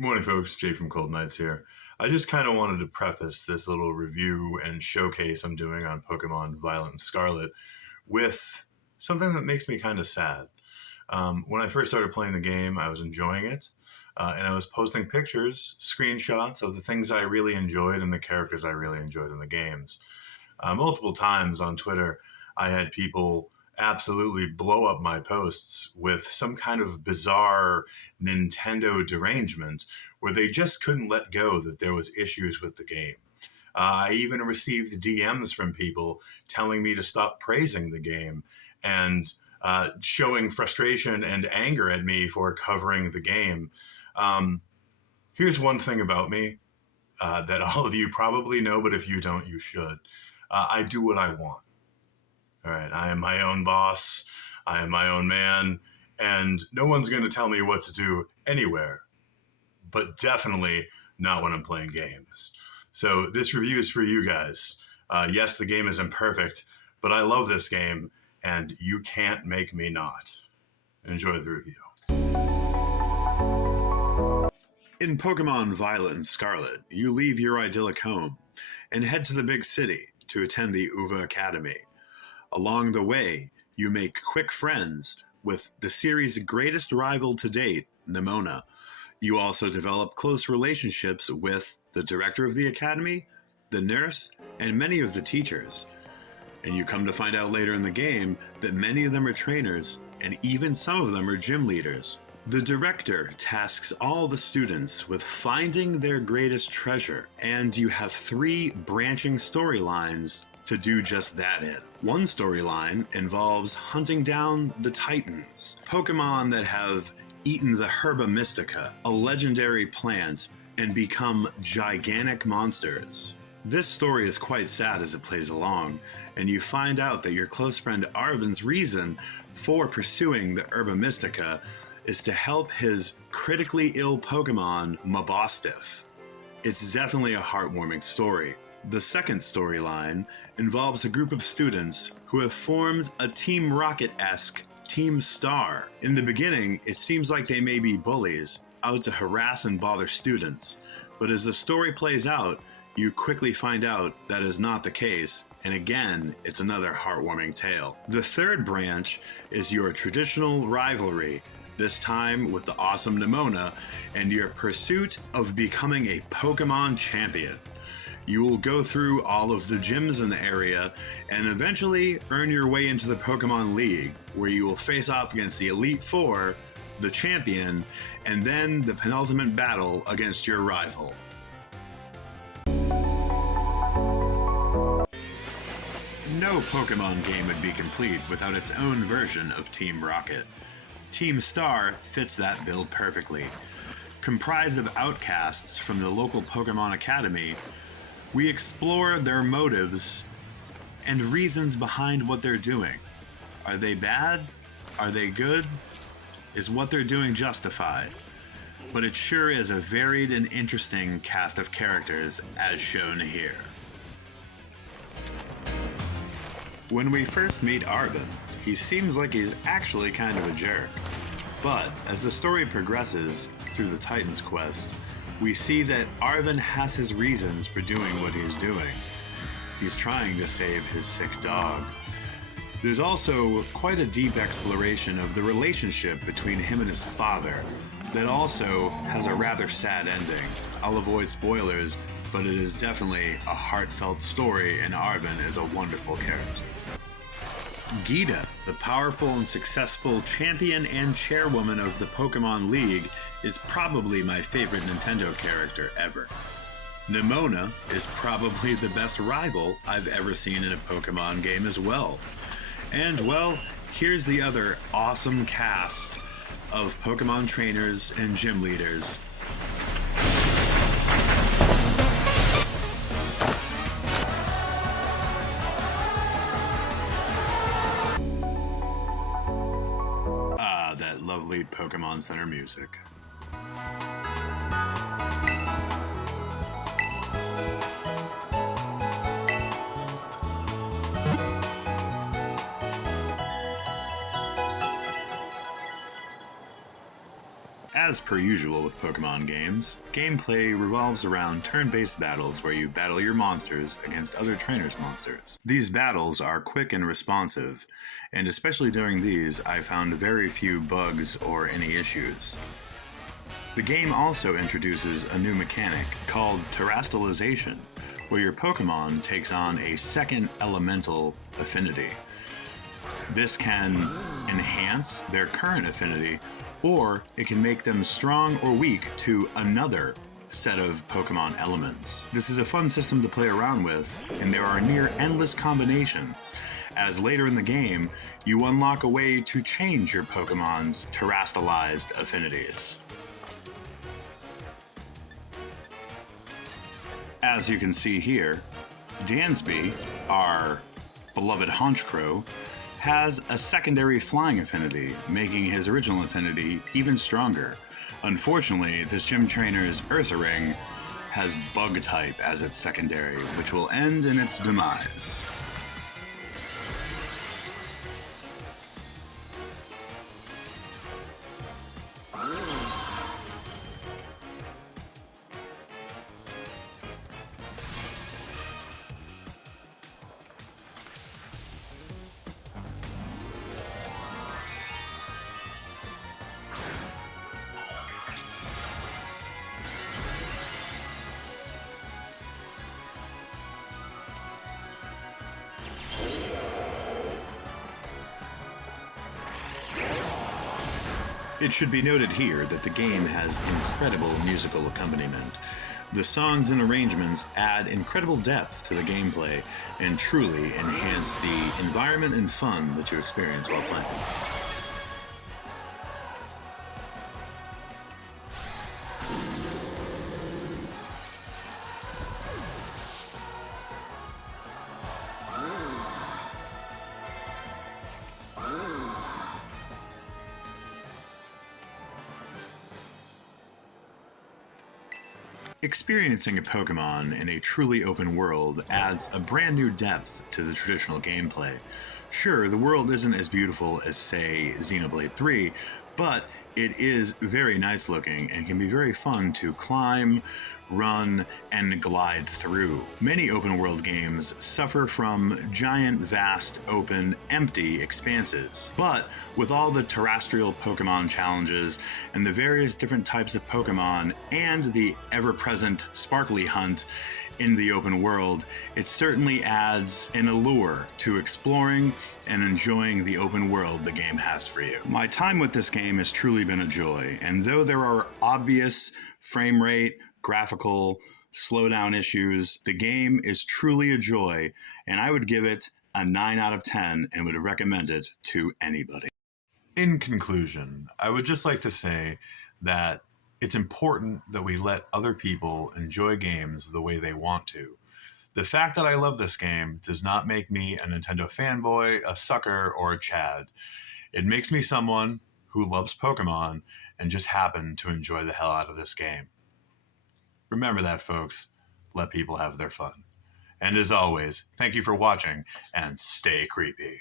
Morning, folks. Jay from Cold Nights here. I just kind of wanted to preface this little review and showcase I'm doing on Pokemon Violet and Scarlet with something that makes me kind of sad. When I first started playing the game, I was enjoying it, and I was posting pictures, screenshots of the things I really enjoyed and the characters I really enjoyed in the games. Multiple times on Twitter, I had people absolutely blow up my posts with some kind of bizarre Nintendo derangement where they just couldn't let go that there was issues with the game. I even received DMs from people telling me to stop praising the game and showing frustration and anger at me for covering the game. Here's one thing about me that all of you probably know, but if you don't, you should. I do what I want. All right, I am my own boss. I am my own man, and no one's going to tell me what to do anywhere, but definitely not when I'm playing games. So this review is for you guys. Yes, the game isn't perfect, but I love this game, and you can't make me not. Enjoy the review. In Pokemon Violet and Scarlet, you leave your idyllic home and head to the big city to attend the Uva Academy. Along the way, you make quick friends with the series' greatest rival to date, Nemona. You also develop close relationships with the director of the academy, the nurse, and many of the teachers. And you come to find out later in the game that many of them are trainers, and even some of them are gym leaders. The director tasks all the students with finding their greatest treasure, and you have 3 branching storylines to do just that in. One storyline involves hunting down the Titans, Pokemon that have eaten the Herba Mystica, a legendary plant, and become gigantic monsters. This story is quite sad as it plays along, and you find out that your close friend Arvin's reason for pursuing the Herba Mystica is to help his critically ill Pokemon, Mabosstiff. It's definitely a heartwarming story. The second storyline involves a group of students who have formed a Team Rocket-esque Team Star. In the beginning, it seems like they may be bullies, out to harass and bother students, but as the story plays out, you quickly find out that is not the case, and again, it's another heartwarming tale. The third branch is your traditional rivalry, this time with the awesome Nemona, and your pursuit of becoming a Pokemon champion. You will go through all of the gyms in the area and eventually earn your way into the Pokemon League, where you will face off against the Elite Four, the champion, and then the penultimate battle against your rival. No Pokemon game would be complete without its own version of Team Rocket. Team Star fits that bill perfectly. Comprised of outcasts from the local Pokemon Academy, we explore their motives and reasons behind what they're doing. Are they bad? Are they good? Is what they're doing justified? But it sure is a varied and interesting cast of characters as shown here. When we first meet Arvin, he seems like he's actually kind of a jerk. But as the story progresses through the Titan's quest, we see that Arvin has his reasons for doing what he's doing. He's trying to save his sick dog. There's also quite a deep exploration of the relationship between him and his father that also has a rather sad ending. I'll avoid spoilers, but it is definitely a heartfelt story, and Arvin is a wonderful character. Geeta, the powerful and successful champion and chairwoman of the Pokemon League, is probably my favorite Nintendo character ever. Nemona is probably the best rival I've ever seen in a Pokemon game as well. And well, here's the other awesome cast of Pokemon trainers and gym leaders. That lovely Pokemon Center music. As per usual with Pokemon games, gameplay revolves around turn-based battles where you battle your monsters against other trainers' monsters. These battles are quick and responsive, and especially during these, I found very few bugs or any issues. The game also introduces a new mechanic called terastallization, where your Pokemon takes on a second elemental affinity. This can enhance their current affinity, or it can make them strong or weak to another set of Pokemon elements. This is a fun system to play around with, and there are near endless combinations, as later in the game, you unlock a way to change your Pokemon's terastallized affinities. As you can see here, Dansby, our beloved Honchkrow, has a secondary flying affinity, making his original affinity even stronger. Unfortunately, this gym trainer's Ursaring has Bug type as its secondary, which will end in its demise. It should be noted here that the game has incredible musical accompaniment. The songs and arrangements add incredible depth to the gameplay and truly enhance the environment and fun that you experience while playing. Experiencing a Pokemon in a truly open world adds a brand new depth to the traditional gameplay. Sure, the world isn't as beautiful as, say, Xenoblade 3, but it is very nice looking and can be very fun to climb, run, and glide through. Many open world games suffer from giant, vast, open, empty expanses. But with all the terrestrial Pokemon challenges and the various different types of Pokemon and the ever-present sparkly hunt in the open world, it certainly adds an allure to exploring and enjoying the open world the game has for you. My time with this game has truly been a joy, and though there are obvious frame rate, graphical, slowdown issues, the game is truly a joy, and I would give it a 9 out of 10 and would recommend it to anybody. In conclusion, I would just like to say that it's important that we let other people enjoy games the way they want to. The fact that I love this game does not make me a Nintendo fanboy, a sucker, or a Chad. It makes me someone who loves Pokemon and just happened to enjoy the hell out of this game. Remember that, folks. Let people have their fun. And as always, thank you for watching, and stay creepy.